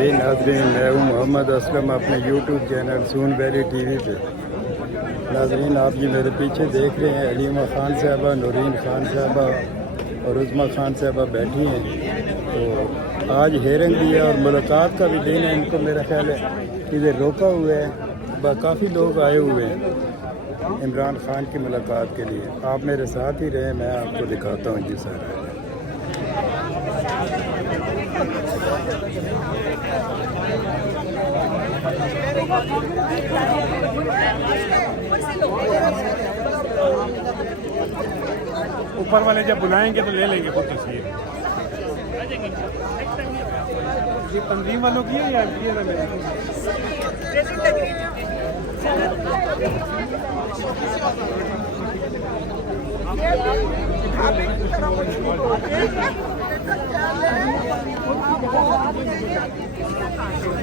جی ناظرین، میں ہوں محمد اسلم اپنے یوٹیوب چینل سون ویلی ٹی وی پہ۔ ناظرین، آپ جی میرے پیچھے دیکھ رہے ہیں علیمہ خان صاحبہ، نورین خان صاحبہ اور عظمیٰ خان صاحبہ بیٹھی ہیں۔ تو آج ہیرنگ بھی ہے اور ملاقات کا بھی دن ہے، ان کو میرا خیال ہے ادھر روکا ہوا ہے، کافی لوگ آئے ہوئے ہیں عمران خان کی ملاقات کے لیے۔ آپ میرے ساتھ ہی رہیں، میں آپ کو دکھاتا ہوں جی سر۔ اوپر والے جب بلائیں گے تو لے لیں گے خود تصویر۔ یہ تنظیم والوں کی ہے یا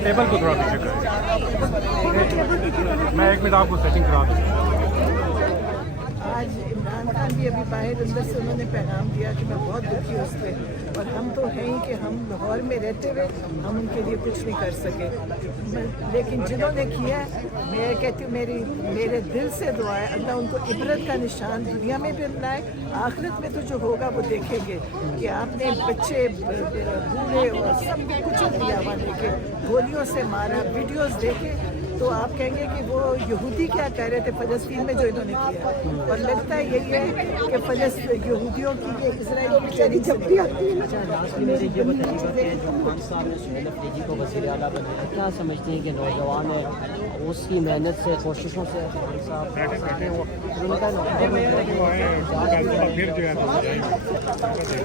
ٹیبل کو تھوڑا پیچھے کریں، میں ایک منٹ آپ کو سیٹنگ کرا دوں۔ آج عمران خان بھی ابھی باہر اندر سے انہوں نے پیغام دیا کہ میں بہت دکھی ہوں اس پہ، اور ہم تو ہیں ہی کہ ہم لاہور میں رہتے ہوئے ہم ان کے لیے کچھ نہیں کر سکے، لیکن جنہوں نے کیا ہے میں کہتی ہوں میرے دل سے دعا ہے اللہ ان کو عبرت کا نشان دنیا میں بھی بنائے، آخرت میں تو جو ہوگا وہ دیکھیں گے کہ آپ نے بچے بوڑھے اور سب کو کچھ دیا ہوا دیکھے، گولیوں سے مارا، ویڈیوز دیکھے تو آپ کہیں گے کہ وہ یہودی کیا کہہ رہے تھے فلسطین میں جو انہوں نے کیا، اور لگتا ہے یہی ہے کہ یہودیوں کی یہ اسرائیل کی چیری جھپٹی آتی ہے۔ یہ بتائیے جو خان صاحب نے سہیل افریدی کو وزیر اعلیٰ بنایا، کیا سمجھتے ہیں کہ نوجوان ہے اس کی محنت سے کوششوں سے خان صاحب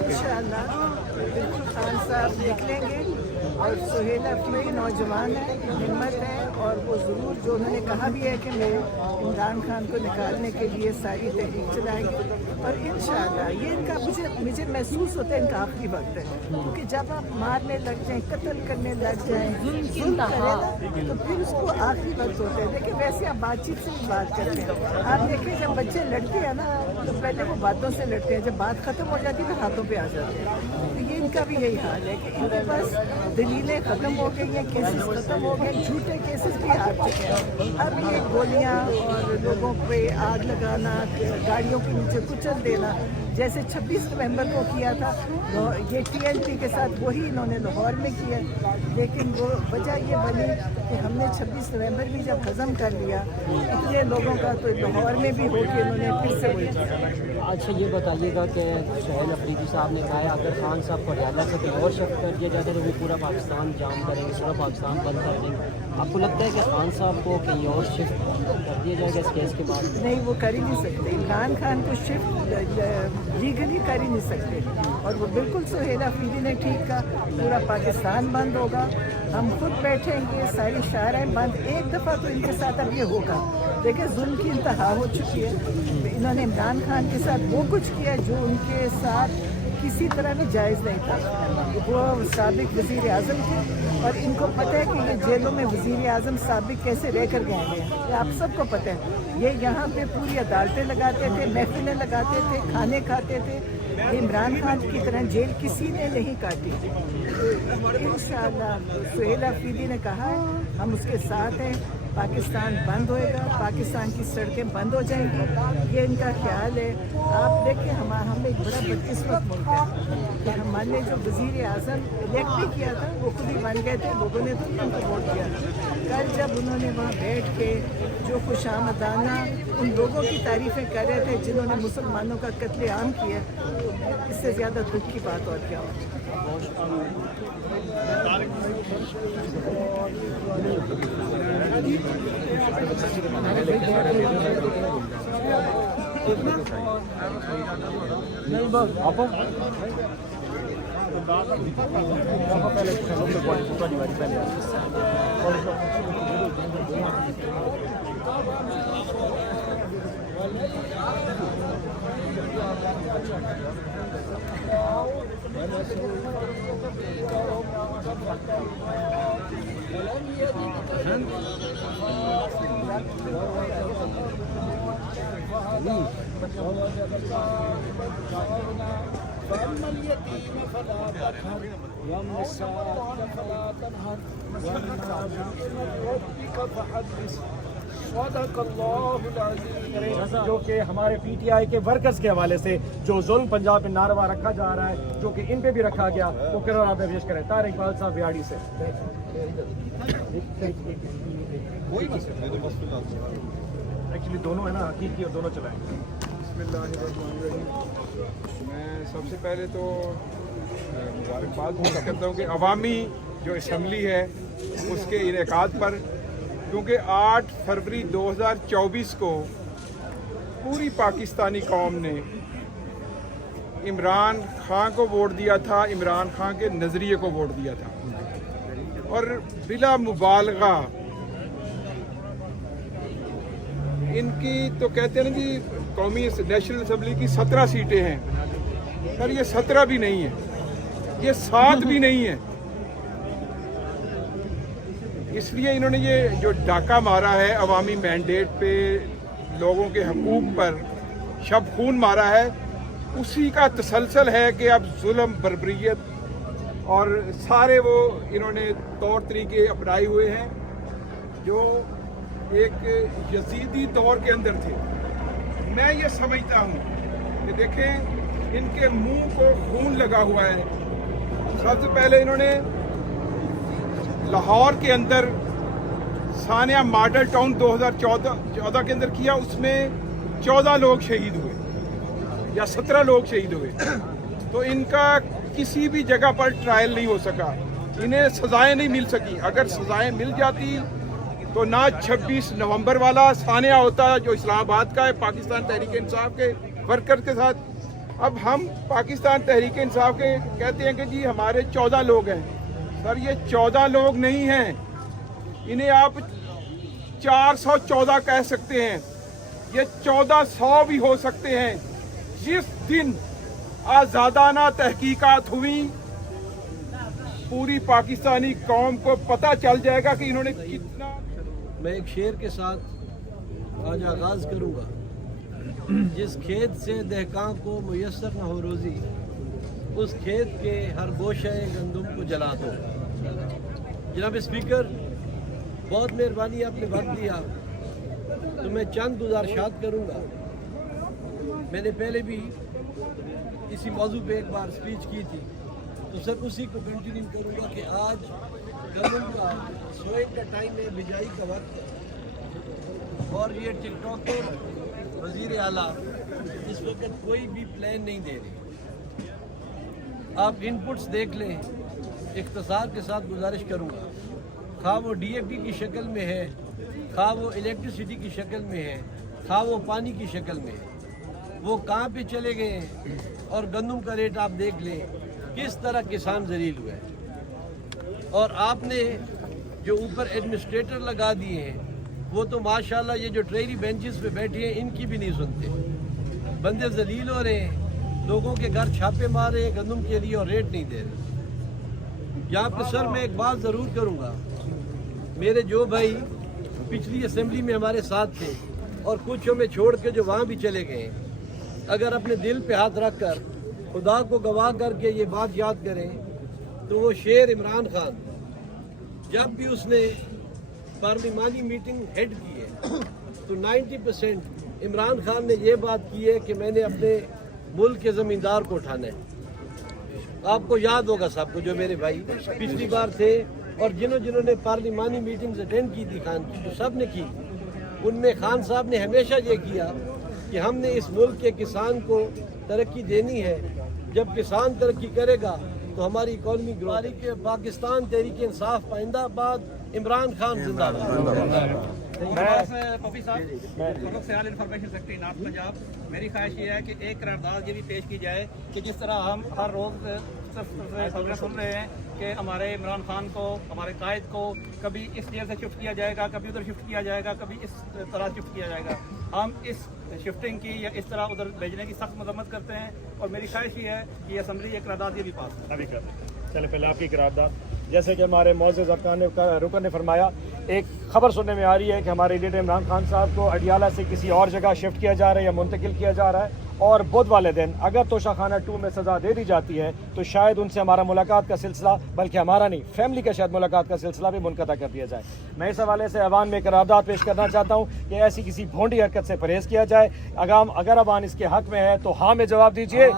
انشاءاللہ بالکل خان صاحب نکلیں گے، اور سہیل افریدی نوجوان ہے، ہمت ہے، اور وہ ضرور جو انہوں نے کہا بھی ہے کہ میں عمران خان کو نکالنے کے لیے ساری تحریک چلائیں گے، اور انشاءاللہ یہ ان کا مجھے محسوس ہوتا ہے ان کا آخری وقت ہے، کیونکہ جب آپ مارنے لگ جائیں، قتل کرنے لگ جائیں، ظلم کریں نا تو پھر اس کو آخری وقت ہوتا ہے۔ دیکھیں ویسے آپ بات چیت سے بھی بات کرتے ہیں، آپ دیکھیں جب بچے لڑتے ہیں نا تو پہلے وہ باتوں سے لڑتے ہیں، جب بات ختم ہو جاتی ہے تو ہاتھوں پہ آ جاتے ہیں، تو یہ ان کا بھی یہی حال ہے کہ ان کے پاس دلیلیں ختم ہو گئی ہیں، کیسز ختم ہو گئے، جھوٹے کیسز بھی ہار چکے ہیں، اب یہ گولیاں اور لوگوں پہ آگ لگانا، گاڑیوں کے نیچے کچل دینا، جیسے 26 نومبر کو کیا تھا یہ TNT کے ساتھ وہی انہوں نے لاہور میں کیا، لیکن وہ وجہ یہ بنی کہ ہم نے 26 نومبر بھی جب ہضم کر لیا اتنے لوگوں کا تو لاہور میں بھی ہو کے انہوں نے پھر سے وہی کیا۔ اچھا یہ بتائیے گا کہ سہیل افریدی صاحب نے کہا ہے اگر خان صاحب کو ڈاللہ سے کوئی اور شفٹ کر دیا جاتا ہے تو وہ پورا پاکستان جام کریں گے، پورا پاکستان بند کر دیں گے، آپ کو لگتا ہے کہ خان صاحب کو کہیں اور شفٹ کر دیا جائے گا اس کیس کے بعد؟ نہیں، وہ کر ہی نہیں سکتے، عمران خان کو شفٹ لیگلی کر ہی نہیں سکتے، اور وہ بالکل سہیل افریدی نے ٹھیک کہا، پورا پاکستان بند ہوگا، ہم خود بیٹھیں گے، ساری شاہراہیں بند، ایک دفعہ تو ان کے ساتھ اب یہ ہوگا۔ دیکھیں ظلم کی انتہا ہو چکی ہے، انہوں نے عمران خان کے ساتھ وہ کچھ کیا جو ان کے ساتھ کسی طرح بھی جائز نہیں تھا، وہ سابق وزیر اعظم تھے، اور ان کو پتہ ہے کہ یہ جیلوں میں وزیر اعظم سابق کیسے رہ کر گئے ہیں، یہ آپ سب کو پتہ ہے، یہ یہاں پہ پوری عدالتیں لگاتے تھے، محفلیں لگاتے تھے، کھانے کھاتے تھے، عمران خان کی طرح جیل کسی نے نہیں کاٹی۔ انشاءاللہ سہیل افریدی نے کہا ہے ہم اس کے ساتھ ہیں، پاکستان بند ہوئے گا، پاکستان کی سڑکیں بند ہو جائیں گی، یہ ان کا خیال ہے۔ آپ دیکھیں ہم ایک بڑا بدقسمت ملک ہے کہ ہمارے جو وزیر اعظم الیکٹ بھی کیا تھا وہ خود ہی بن گئے تھے، لوگوں نے تو ان کو ووٹ دیا، کل جب انہوں نے وہاں بیٹھ کے جو خوش آمدانہ ان لوگوں کی تعریفیں کر رہے تھے جنہوں نے مسلمانوں کا قتل عام کیا، تو اس سے زیادہ دکھ کی بات اور کیا ہوتی ہے۔ فأما اليتيم فلا تقهر وأما السائل فلا تنهر جو کہ ہمارے پی ٹی آئی کے ورکرز کے حوالے سے جو ظلم پنجاب میں ناروا رکھا جا رہا ہے، جو کہ ان پہ بھی رکھا گیا، وہ قرار آپ پیش کریں. طاہر اقبال صاحب ویاڑی سے. ایکچولی دونوں ہے نا، حقیقی اور دونوں چلائیں گے. بسم اللہ الرحمن الرحیم. میں سب سے پہلے تو مبارکباد کرتا ہوں کہ عوامی جو اسمبلی ہے اس کے انعقاد پر، کیونکہ 8 فروری 2024 کو پوری پاکستانی قوم نے عمران خان کو ووٹ دیا تھا، عمران خان کے نظریے کو ووٹ دیا تھا، اور بلا مبالغہ ان کی تو کہتے ہیں نا جی قومی نیشنل اسمبلی کی 17 سیٹیں ہیں، سر یہ 17 بھی نہیں ہے، یہ 7 بھی نہیں ہے. اس لیے انہوں نے یہ جو ڈاکہ مارا ہے عوامی مینڈیٹ پہ، لوگوں کے حقوق پر شب خون مارا ہے، اسی کا تسلسل ہے کہ اب ظلم، بربریت اور سارے وہ انہوں نے طور طریقے اپنائے ہوئے ہیں جو ایک یزیدی دور کے اندر تھے. میں یہ سمجھتا ہوں کہ دیکھیں ان کے منہ کو خون لگا ہوا ہے. سب سے پہلے انہوں نے لاہور کے اندر ثانیہ ماڈل ٹاؤن 2014 کے اندر کیا، اس میں 14 لوگ شہید ہوئے یا 17 لوگ شہید ہوئے. تو ان کا کسی بھی جگہ پر ٹرائل نہیں ہو سکا، انہیں سزائیں نہیں مل سکی. اگر سزائیں مل جاتی تو نہ 26 نومبر والا ثانیہ ہوتا جو اسلام آباد کا ہے پاکستان تحریک انصاف کے ورکر کے ساتھ. اب ہم پاکستان تحریک انصاف کے کہتے ہیں کہ جی ہمارے 14 لوگ ہیں. سر یہ 14 لوگ نہیں ہیں، انہیں آپ 414 کہہ سکتے ہیں، یہ 1400 بھی ہو سکتے ہیں. جس دن آزادانہ تحقیقات ہوئی پوری پاکستانی قوم کو پتہ چل جائے گا کہ انہوں نے کتنا. میں ایک شعر کے ساتھ آج آغاز کروں گا. جس کھیت سے دہقاں کو میسر نہ ہو روزی، اس کھیت کے ہر گوشہ گندم کو جلا دو. جناب اسپیکر، بہت مہربانی آپ نے وقت دیا تو میں چند گزارشات کروں گا. میں نے پہلے بھی اسی موضوع پہ ایک بار اسپیچ کی تھی، تو سر اسی کو کنٹینیو کروں گا کہ آج گندم کا سوئے کا ٹائم ہے، بجائی کا وقت ہے، اور یہ ٹک ٹاکر وزیر اعلیٰ اس وقت کوئی بھی پلان نہیں دے رہے. آپ ان پٹس دیکھ لیں. اختصار کے ساتھ گزارش کروں گا، خواہ وہ ڈی اے پی کی شکل میں ہے، خواہ وہ الیکٹریسٹی کی شکل میں ہے، خواہ وہ پانی کی شکل میں ہے، وہ کہاں پہ چلے گئے ہیں. اور گندم کا ریٹ آپ دیکھ لیں کس طرح کسان ذلیل ہوئے ہیں. اور آپ نے جو اوپر ایڈمنسٹریٹر لگا دیے ہیں وہ تو ماشاءاللہ یہ جو ٹریری بینچز پہ بیٹھے ہیں ان کی بھی نہیں سنتے. بندے ذلیل ہو رہے ہیں، لوگوں کے گھر چھاپے مار رہے ہیں گندم کے لیے اور ریٹ نہیں دے رہے. یہاں پہ سر میں ایک بات ضرور کروں گا، میرے جو بھائی پچھلی اسمبلی میں ہمارے ساتھ تھے اور کچھ ہمیں چھوڑ کے جو وہاں بھی چلے گئے ہیں، اگر اپنے دل پہ ہاتھ رکھ کر خدا کو گواہ کر کے یہ بات یاد کریں تو وہ شیر عمران خان جب بھی اس نے پارلیمانی میٹنگ ہیڈ کی ہے تو 90% عمران خان نے یہ بات کی ہے کہ میں نے اپنے ملک کے زمیندار کو اٹھانا ہے. آپ کو یاد ہوگا سب کو جو میرے بھائی پچھلی بار تھے اور جنہوں نے پارلیمانی میٹنگز اٹینڈ کی تھی خان کی، جو سب نے کی، ان میں خان صاحب نے ہمیشہ یہ کیا کہ ہم نے اس ملک کے کسان کو ترقی دینی ہے. جب کسان ترقی کرے گا تو ہماری اکانومی گرو کے. پاکستان تحریک انصاف پائندہ آباد، عمران خان زندہ باد. پپی صاحب، سیال انفارمیشن سیکرٹری نارتھ پنجاب، میری خواہش یہ ہے کہ ایک قرارداد یہ بھی پیش کی جائے کہ جس طرح ہم ہر روز خبریں سن رہے ہیں کہ ہمارے عمران خان کو، ہمارے قائد کو کبھی اس جیل سے شفٹ کیا جائے گا، کبھی ادھر شفٹ کیا جائے گا، کبھی اس طرح شفٹ کیا جائے گا. ہم اس شفٹنگ کی یا اس طرح ادھر بھیجنے کی سخت مذمت کرتے ہیں اور میری خواہش یہ ہے کہ یہ اسمبلی ایک قرارداد یہ بھی پاس ابھی کر. چلے پہلے آپ کی قرارداد، جیسے کہ ہمارے معزز رکن نے فرمایا، ایک خبر سننے میں آ رہی ہے کہ ہمارے لیڈر عمران خان صاحب کو اڈیالہ سے کسی اور جگہ شفٹ کیا جا رہا ہے یا منتقل کیا جا رہا ہے. اور بدھ والے دن اگر توشاخانہ 2 میں سزا دے دی جاتی ہے تو شاید ان سے ہمارا ملاقات کا سلسلہ، بلکہ ہمارا نہیں، فیملی کا شاید ملاقات کا سلسلہ بھی منقطع کر دیا جائے۔ میں اس حوالے سے ایوان میں قرارداد پیش کرنا چاہتا ہوں کہ ایسی کسی بھونڈی حرکت سے پرہیز کیا جائے۔ اگر ایوان اس کے حق میں ہے تو ہاں میں جواب دیجیے،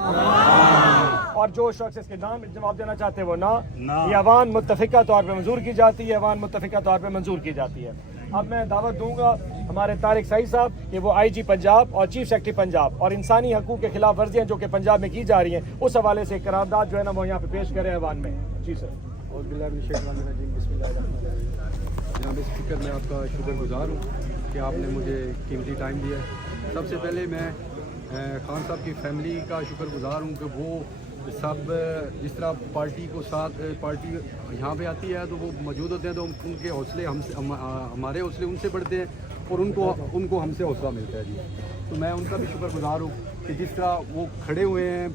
اور جو شخص اس کے نام جواب دینا چاہتے ہیں وہ نہ۔ یہ ایوان متفقہ طور پہ منظور کی جاتی ہے، ایوان متفقہ طور پہ منظور کی جاتی ہے۔ اب میں دعوت دوں گا ہمارے طارق سعید صاحب کہ وہ آئی جی پنجاب اور چیف سیکرٹری پنجاب اور انسانی حقوق کے خلاف ورزیاں جو کہ پنجاب میں کی جا رہی ہیں اس حوالے سے قرارداد جو ہے نا وہ یہاں پہ پیش کریں ایوان میں۔ جی سر۔ جناب اسپیکر، میں آپ کا شکر گزار ہوں کہ آپ نے مجھے قیمتی ٹائم دیا ہے۔ سب سے پہلے میں خان صاحب کی فیملی کا شکر گزار ہوں کہ وہ سب جس طرح پارٹی کو ساتھ پارٹی یہاں پہ آتی ہے تو وہ موجود ہوتے ہیں، تو ان کے حوصلے ہمارے حوصلے ان سے بڑھتے ہیں اور ان کو ہم سے حوصلہ ملتا ہے جی۔ تو میں ان کا بھی شکر گزار ہوں کہ جس طرح وہ کھڑے ہوئے ہیں،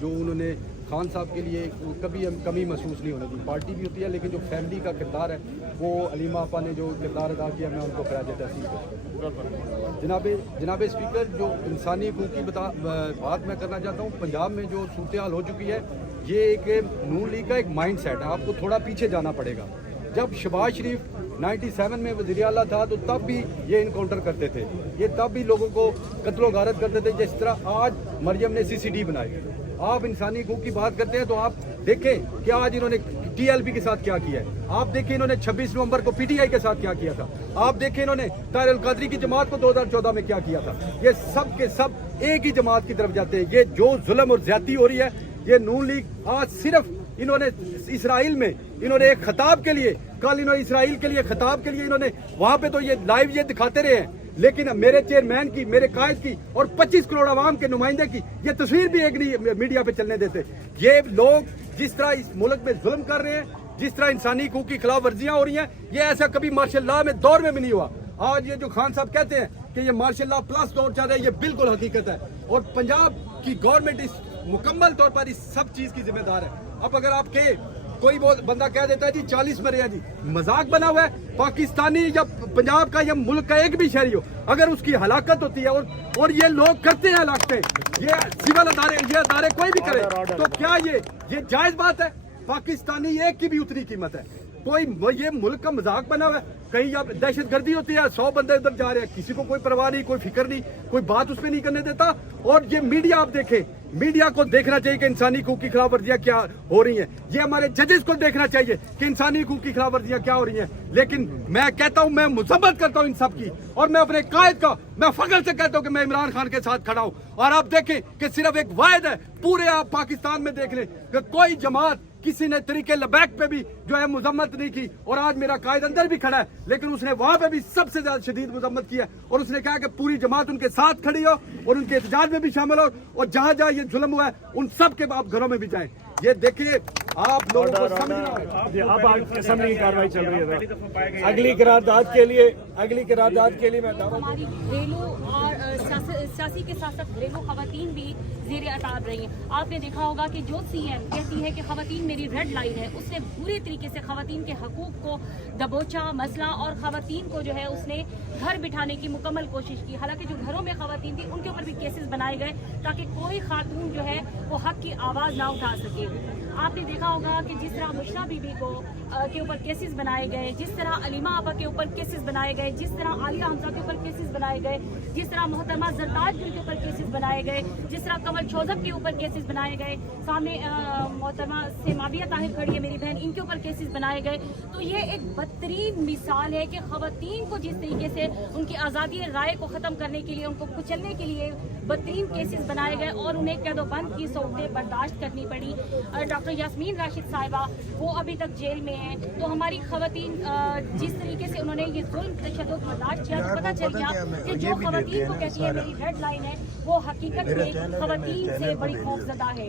جو انہوں نے خان صاحب کے لیے کبھی کمی محسوس نہیں ہونے دی۔ پارٹی بھی ہوتی ہے لیکن جو فیملی کا کردار ہے وہ علیمہ آپا نے جو کردار ادا کیا، میں ان کو خراج تحسین پیش کرتا ہوں۔ جناب اسپیکر، جو انسانی حقوق کی بات میں کرنا چاہتا ہوں، پنجاب میں جو صورتحال ہو چکی ہے یہ ایک نون لیگ کا ایک مائنڈ سیٹ ہے۔ آپ کو تھوڑا پیچھے جانا پڑے گا۔ جب شہباز شریف 97 میں وزیر اعلیٰ تھا تو تب بھی یہ انکاؤنٹر کرتے تھے، یہ تب بھی لوگوں کو قتل و غارت کرتے تھے، جس طرح آج مریم نے CCD بنائی۔ آپ انسانی حقوق کی بات کرتے ہیں تو آپ دیکھیں کہ آج انہوں نے TLP کے ساتھ کیا کیا ہے، آپ دیکھیں انہوں نے 26 نومبر کو PTI کے ساتھ کیا کیا تھا، آپ دیکھیں انہوں نے طاہر القادری کی جماعت کو 2014 میں کیا کیا تھا۔ یہ سب کے سب ایک ہی جماعت کی طرف جاتے ہیں۔ یہ جو ظلم اور زیادتی ہو رہی ہے، یہ نون لیگ آج صرف انہوں نے اسرائیل میں انہوں نے ایک خطاب کے لیے، کل انہوں نے اسرائیل کے لیے خطاب کے لیے انہوں نے وہاں پہ تو یہ لائیو یہ دکھاتے رہے ہیں، لیکن میرے چیئرمین کی، میرے قائد کی اور 25 کروڑ عوام کے نمائندے کی یہ تصویر بھی ایک نہیں میڈیا پہ چلنے دیتے۔ یہ لوگ جس طرح اس ملک میں ظلم کر رہے ہیں، جس طرح انسانی حقوق کی خلاف ورزیاں ہو رہی ہیں، یہ ایسا کبھی مارشل لاء میں دور میں بھی نہیں ہوا۔ آج یہ جو خان صاحب کہتے ہیں کہ یہ مارشل لاء پلس دور چل رہا ہے، یہ بالکل حقیقت ہے، اور پنجاب کی گورنمنٹ اس مکمل طور پر اس سب چیز کی ذمہ دار ہے۔ اب اگر آپ کہ کوئی بندہ کہہ دیتا ہے جی 40 مرے ہیں، جی مذاق بنا ہوا ہے۔ پاکستانی یا پنجاب کا یا ملک کا ایک بھی شہری ہو، اگر اس کی ہلاکت ہوتی ہے اور یہ لوگ کرتے ہیں ہلاکتیں، یہ سول ادارے کوئی بھی کرے تو کیا یہ جائز بات ہے؟ پاکستانی ایک کی بھی اتنی قیمت ہے۔ کوئی یہ ملک کا مذاق بنا ہوا ہے، کہیں اب دہشت گردی ہوتی ہے 100 بندے ادھر جا رہے ہیں، کسی کو کوئی پرواہ نہیں، کوئی فکر نہیں، کوئی بات اس پہ نہیں کرنے دیتا۔ اور یہ میڈیا آپ دیکھیں، میڈیا کو دیکھنا چاہیے کہ انسانی حقوق کی خلاف ورزیاں کیا ہو رہی ہیں، یہ ہمارے ججز کو دیکھنا چاہیے کہ انسانی حقوق کی خلاف ورزیاں کیا ہو رہی ہیں۔ لیکن میں کہتا ہوں، میں مذمت کرتا ہوں ان سب کی، اور میں اپنے قائد کا میں فخر سے کہتا ہوں کہ میں عمران خان کے ساتھ کھڑا ہوں۔ اور آپ دیکھیں کہ صرف ایک واحد ہے، پورے آپ پاکستان میں دیکھ لیں کہ کوئی جماعت کسی نے طریقے لبیک پہ بھی جو ہے مذمت نہیں کی، اور آج میرا قائد اندر بھی کھڑا ہے لیکن اس نے وہاں پہ بھی سب سے زیادہ شدید مذمت کی ہے، اور اس نے کہا کہ پوری جماعت ان کے ساتھ کھڑی ہو اور ان کے احتجاج میں بھی شامل ہو، اور جہاں جہاں یہ ظلم ہوا ہے ان سب کے آپ گھروں میں بھی جائیں۔ یہ دیکھیے آپ لوگوں کو سمجھنا ہے۔ اب اسمبلی کی کارروائی چل رہی ہے، اگلی قرارداد کے لیے میں دعوت ہماری گھریلو اور سیاسی کے ساتھ ساتھ گھریلو خواتین بھی زیر اطاعت رہی ہیں۔ آپ نے دیکھا ہوگا کہ جو CM کہتی ہے کہ خواتین میری ریڈ لائن ہے، اس نے پورے طریقے سے خواتین کے حقوق کو دبوچا مسئلہ، اور خواتین کو جو ہے اس نے گھر بٹھانے کی مکمل کوشش کی۔ حالانکہ جو گھروں میں خواتین تھیں ان کے اوپر بھی کیسز بنائے گئے تاکہ کوئی خاتون جو ہے وہ حق کی آواز نہ اٹھا سکے۔ آپ نے دیکھا ہوگا کہ جس طرح مشرا بی بی کو کے اوپر کیسز بنائے گئے، جس طرح علیمہ آپا کے اوپر کیسز بنائے گئے، جس طرح عالیہ حمزہ کے اوپر کیسز بنائے گئے، جس طرح محترمہ زرتاج گل کے اوپر کیسز بنائے گئے، جس طرح کمل چوزب کے اوپر کیسز بنائے گئے، سامنے محترمہ سیمابیہ طاہر کھڑی ہے میری بہن، ان کے اوپر کیسز بنائے گئے۔ تو یہ ایک بدترین مثال ہے کہ خواتین کو جس طریقے سے ان کی آزادی رائے کو ختم کرنے کے لیے، ان کو کچلنے کے لیے بدترین کیسز بنائے گئے اور انہیں قید و بند کی صورتیں برداشت کرنی پڑی۔ ڈاکٹر یاسمین راشد صاحبہ وہ ابھی تک جیل میں ہیں۔ تو ہماری خواتین جس طریقے سے انہوں نے یہ ظلم تشدد برداشت کیا تو پتہ چل گیا کہ جو خواتین کو کہتی ہے میری ریڈ لائن ہے، وہ حقیقت میں خواتین سے بڑی خوفزدہ ہے۔